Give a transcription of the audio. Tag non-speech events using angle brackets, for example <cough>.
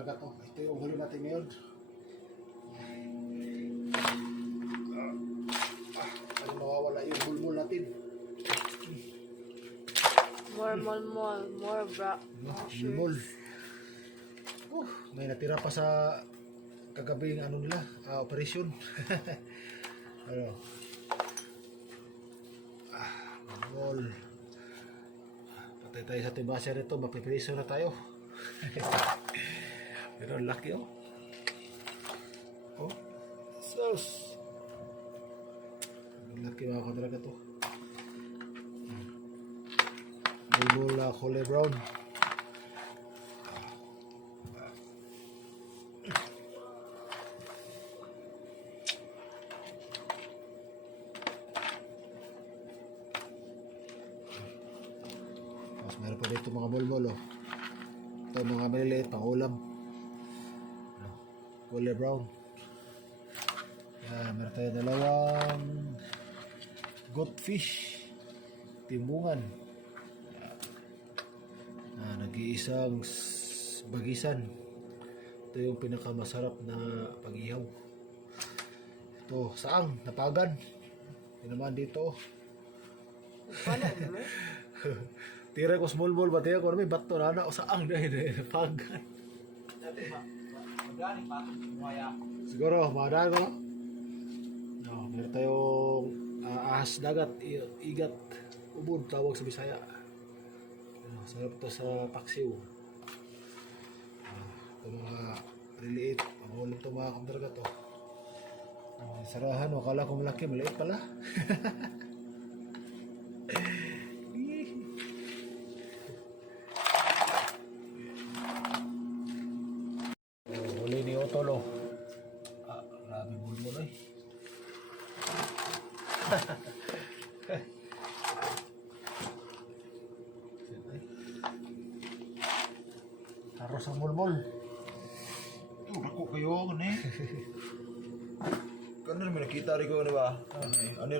talaga to. Ito yung huli natin ngayon. Ah, ah, ano mawawala yung bulmul natin. More, more, more, bra. No, bulmul. Oh, may natira pa sa kagabing ano nila, ah, operasyon. <laughs> ano? Ah, bulmul. Patay tayo sa tibasya nito, mapipriso na tayo. <laughs> Ang laki oh. Oh, sus. Ang laki mga kadraga to. Bulbul uh, Collie Brown. Meron pa dito mga bulbul oh. Ito mga maliliit pang ulam. Collie Brown. Yan, meron tayo dalawang goldfish. Timbungan. Ah, nag-iisang bagisan. Ito yung pinakamasarap na pag-ihaw. Ito, saang, napagan. Yan naman dito. <laughs> Tira ko small ball ba? Tira ko may bato na na o saang <laughs> dahil dahil napagan. Siguro, madaan ko na. No, meron tayong ah, ahas dagat, igat, ubod, tawag sa Bisaya. Uh, sarap to sa paksiw. Ah, ito mga liliit, pangulam to mga kamdraga to. Uh, sarahan, wakala ko malaki, maliit pala. <laughs> Otolo. Ah, grabe bulbul eh. Haros ang mulmul. Ito, dako kayo, ano eh. <laughs> Kano naman nakita rin ko, ano ba? Ano eh, ano